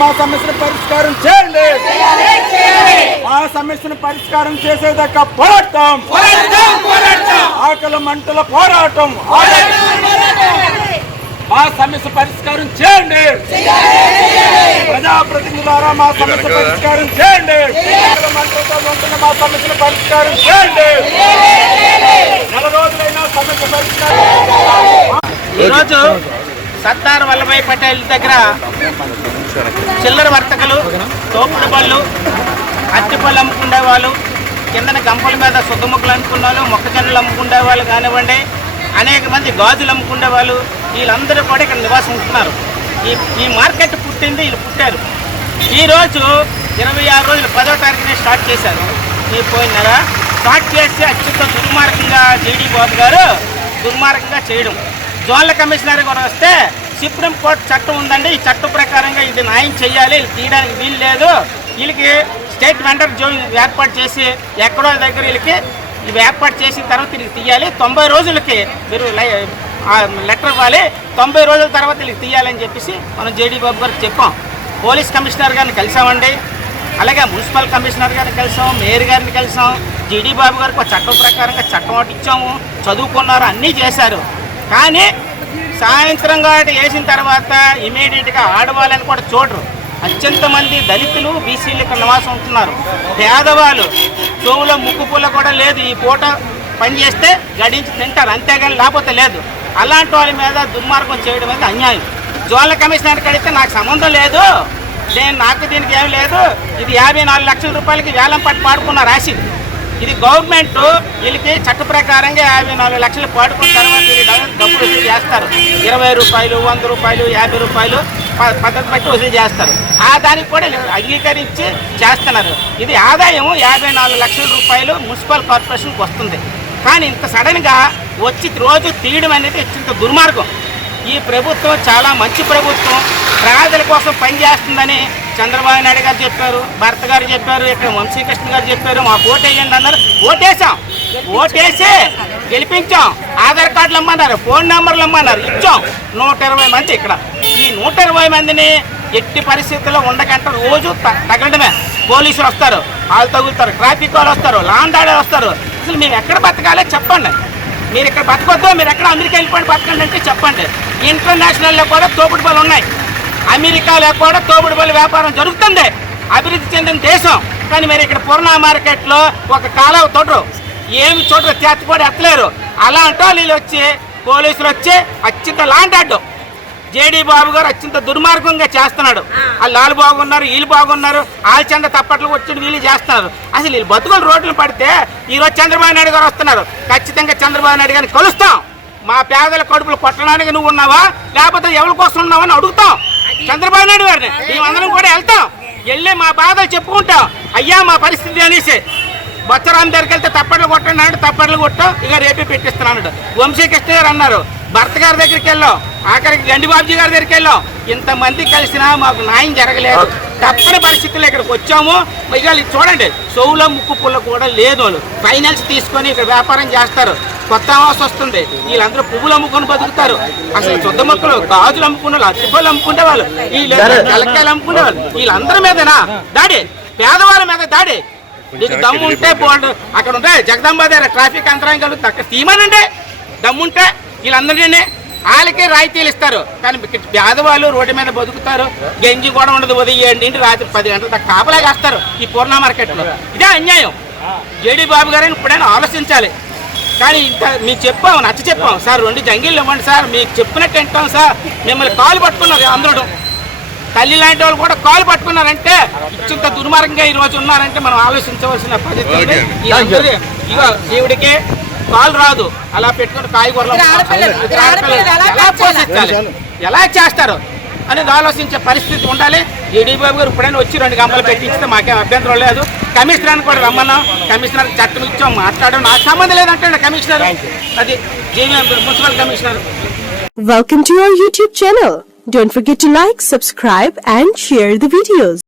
మా సమస్యను పరిష్కారం చేయండి. మా సమస్యను పరిష్కారం చేసేదాకా పోరాటం, ఆకలి మంటల పోరాటం. మా సమస్య పరిష్కారం చేయండి. ప్రజాప్రతినిధులారా మా సమస్య పరిష్కారం చేయండి. మంటలతో ఉంటున్న మా సమస్యను పరిష్కారం చేయండి. నెల రోజులైనా సమస్య పరిష్కారం. ఈరోజు సర్దార్ వల్లభాయ్ పటేల్ దగ్గర చిల్లర వర్తకులు, తోపుడు బళ్ళు, అరటిపళ్ళు అమ్ముకునే వాళ్ళు, కిందన గంపల మీద సుద్దముక్కలు అమ్ముకునే వాళ్ళు, మొక్కజొన్నలు అమ్ముకునే వాళ్ళు కానివ్వండి, అనేక మంది గాజులు అమ్ముకునే వాళ్ళు, వీళ్ళందరూ కూడా ఇక్కడ నివాసం ఉంటున్నారు. ఈ మార్కెట్ పుట్టింది వీళ్ళు పుట్టారు. ఈరోజు 26 రోజులు 10వ తారీఖునే స్టార్ట్ చేశారు. ఈ పోయిన నెల స్టార్ట్ చేసి అత్యంత దుర్మార్గంగా జేడీ బాబు గారు దుర్మార్గంగా చేయడం. జోన్ల కమిషనర్ కూడా వస్తే సుప్రీం కోర్టు చట్టం ఉందండి, ఈ చట్టం ప్రకారంగా ఇది న్యాయం చేయాలి, తీయడానికి వీలు లేదు, వీళ్ళకి స్టేట్ వెండర్ జోన్ ఏర్పాటు చేసి ఎక్కడో దగ్గర వీళ్ళకి ఇవి ఏర్పాటు చేసిన తర్వాత వీళ్ళకి తీయాలి, 90 రోజులకి మీరు లెటర్ ఇవ్వాలి, 90 రోజుల తర్వాత వీళ్ళకి తీయాలని చెప్పేసి మనం జేడీ బాబు గారికి చెప్పాం. పోలీస్ కమిషనర్ గారిని కలిసామండి, అలాగే మున్సిపల్ కమిషనర్ గారిని కలిసాం, మేయర్ గారిని కలిసాం. జేడీ బాబు గారికి ఒక చట్టం ప్రకారంగా చట్టం ఒకటి ఇచ్చాము, చదువుకున్నారు, అన్నీ చేశారు. కానీ సాయంత్రం కాబట్టి వేసిన తర్వాత ఇమీడియట్గా ఆడవాళ్ళని కూడా చూడరు. అత్యంత మంది దళితులు, బీసీలు ఇక్కడ నివాసం ఉంటున్నారు. పేదవాళ్ళు చెవులో ముక్కు పుల్ల కూడా లేదు, ఈ పూట పని చేస్తే గడించి తింటారు, అంతేగాని లేకపోతే లేదు. అలాంటి వాళ్ళ మీద దుర్మార్గం చేయడం అనేది అన్యాయం. జోన్ల కమిషనర్కి అడిగితే నాకు సంబంధం లేదు, నాకు దీనికి ఏం లేదు, ఇది 54 లక్షల రూపాయలకి వేలం పట్టి పాడుకున్న రాసి, ఇది గవర్నమెంట్ వీళ్ళకి చట్ట ప్రకారంగా 54 లక్షలు పాడుకున్న తర్వాత డబ్బులు వసూలు చేస్తారు. 20 రూపాయలు, 100 రూపాయలు, 50 రూపాయలు పద్ధతి బట్టి వసూలు చేస్తారు. ఆ దానికి కూడా అంగీకరించి చేస్తున్నారు. ఇది ఆదాయం 54 లక్షల రూపాయలు మున్సిపల్ కార్పొరేషన్కి వస్తుంది. కానీ ఇంత సడన్గా వచ్చి రోజు తీయడం అనేది ఇంత దుర్మార్గం. ఈ ప్రభుత్వం చాలా మంచి ప్రభుత్వం, పేదల కోసం పనిచేస్తుందని చంద్రబాబు నాయుడు గారు చెప్పారు, భర్త గారు చెప్పారు, ఇక్కడ వంశీకృష్ణ గారు చెప్పారు, మాకు ఓటేయండి అన్నారు. ఓటేసాం, ఓటేసి గెలిపించాం. ఆధార్ కార్డులు ఇమ్మన్నారు, ఫోన్ నెంబర్లు ఇమ్మన్నారు, ఇచ్చాం. 120 మంది ఇక్కడ. ఈ 120 మందిని ఎట్టి పరిస్థితుల్లో ఉండకంటే రోజు తగలడమే. పోలీసులు వస్తారు, వాళ్ళు తగులుతారు, ట్రాఫిక్ వాళ్ళు వస్తారు, లాండ్ ఆర్డర్ వస్తారు. అసలు మేము ఎక్కడ బతకాలో చెప్పండి. మీరు ఇక్కడ బతకొద్దు, మీరు ఎక్కడ అమెరికా వెళ్ళిపోయి బతకండి అంటే చెప్పండి. ఇంటర్నేషనల్లో కూడా తోపుడు బళ్ళు ఉన్నాయి, అమెరికాలో కూడా తోపుడు బళ్ళు వ్యాపారం జరుగుతుంది, అభివృద్ధి చెందిన దేశం. కానీ మీరు ఇక్కడ పూర్ణ మార్కెట్లో ఒక కాలువ తోటరు, ఏమి చోటు చేతి కూడా ఎత్తలేరు. అలాంటి వాళ్ళు వచ్చి పోలీసులు వచ్చి అత్యంత లాంటాడు. జేడీ బాబు గారు అత్యంత దుర్మార్గంగా చేస్తున్నాడు. వాళ్ళు బాగున్నారు, వీళ్ళు బాగున్నారు, వాళ్ళ చెంద తప్పట్లు వచ్చి వీళ్ళు చేస్తున్నారు. అసలు వీళ్ళు బతుకులు రోడ్లు పడితే ఈరోజు చంద్రబాబు నాయుడు గారు వస్తున్నారు. ఖచ్చితంగా చంద్రబాబు నాయుడు గారిని కలుస్తాం. మా పేదల కడుపులు కొట్టడానికి నువ్వు ఉన్నావా, లేకపోతే ఎవరి కోసం ఉన్నావని అడుగుతాం చంద్రబాబు నాయుడు గారిని. మేమందరం కూడా వెళ్తాం, వెళ్ళి మా బాధలు చెప్పుకుంటాం. అయ్యా మా పరిస్థితి అనేసి బొచ్చరాం దగ్గరికి వెళ్తే తప్పట్లు కొట్టండి అన్నాడు, తప్పట్లు కొట్టాం, ఇక రేపే పెట్టిస్తున్నాడు. వంశీకృష్ణ గారు అన్నారు, భర్త గారి దగ్గరికి వెళ్ళాం, ఆఖరికి గండిబాబుజీ గారి దగ్గరికి వెళ్ళాం. ఇంతమంది కలిసినా మాకు న్యాయం జరగలేదు. తప్పని పరిస్థితుల్లో ఇక్కడికి వచ్చాము. ఇక చూడండి, చెవులో ముక్కు పుల్ల కూడా లేదు. వాళ్ళు ఫైనాన్స్ తీసుకొని ఇక్కడ వ్యాపారం చేస్తారు. కొత్త ఆవాస వస్తుంది, వీళ్ళందరూ పువ్వులు అమ్ముకొని బతుకుతారు. అసలు శుద్ధ మొక్కలు, గాజులు అమ్ముకునే వాళ్ళు, అరటిపళ్ళు అమ్ముకునే వాళ్ళు, వీళ్ళు కలక్కాయలు అమ్ముకునే వాళ్ళు, వీళ్ళందరి మీదనా దాడి, పేదవాళ్ళ మీద దాడి. నీకు దమ్ము ఉంటే బాగుండు, అక్కడ ఉంటాయి జగదాంబ దగ్గర ట్రాఫిక్ అంతరాయం కలుగుతుంది, అక్కడ తీయమనండి. దమ్ముంటే వీళ్ళందరినీ వాళ్ళకే రాయితీలు ఇస్తారు. కానీ పేదవాళ్ళు రోడ్డు మీద బతుకుతారు, గంజి కూడా ఉండదు, ఉదయం ఇంటి రాత్రి 10 గంటల దాకా కాపలా కాస్తారు ఈ పూర్ణ మార్కెట్లో. ఇదే అన్యాయం. జేడీ బాబు గారిని ఇప్పుడైనా ఆలోచించాలి. కానీ ఇంత మీకు చెప్పాము, నచ్చ చెప్పాం సార్, 2 జంగిళ్ళు ఇవ్వండి సార్, మీకు చెప్పినట్టు వింటాం సార్. మిమ్మల్ని కాలు పట్టుకున్నారు అందరూ, తల్లి లాంటి వాళ్ళు కూడా కాలు పట్టుకున్నారంటే ఇంత దుర్మార్గంగా ఈరోజు ఉన్నారంటే మనం ఆలోచించవలసిన పరిస్థితి. ఈవిడికి కాలు రాదు, అలా పెట్టుకుని కాయగూరలు ఎలా పోషించాలి, ఎలా చేస్తారు అనేది ఆలోచించే పరిస్థితి ఉండాలి. జేడీ బాబు గారు ఇప్పుడైనా వచ్చి 2 గంపలు పెట్టించితే మాకేం అభ్యంతరం లేదు. కమిషనర్ని కూడా రమ్మన్నాం, కమిషనర్ చట్టం ఇచ్చాం, మాట్లాడడం నాకు సంబంధం లేదంటే కమిషనర్, అది municipal commissioner. Welcome to our YouTube channel. Don't forget to like, subscribe and share the videos.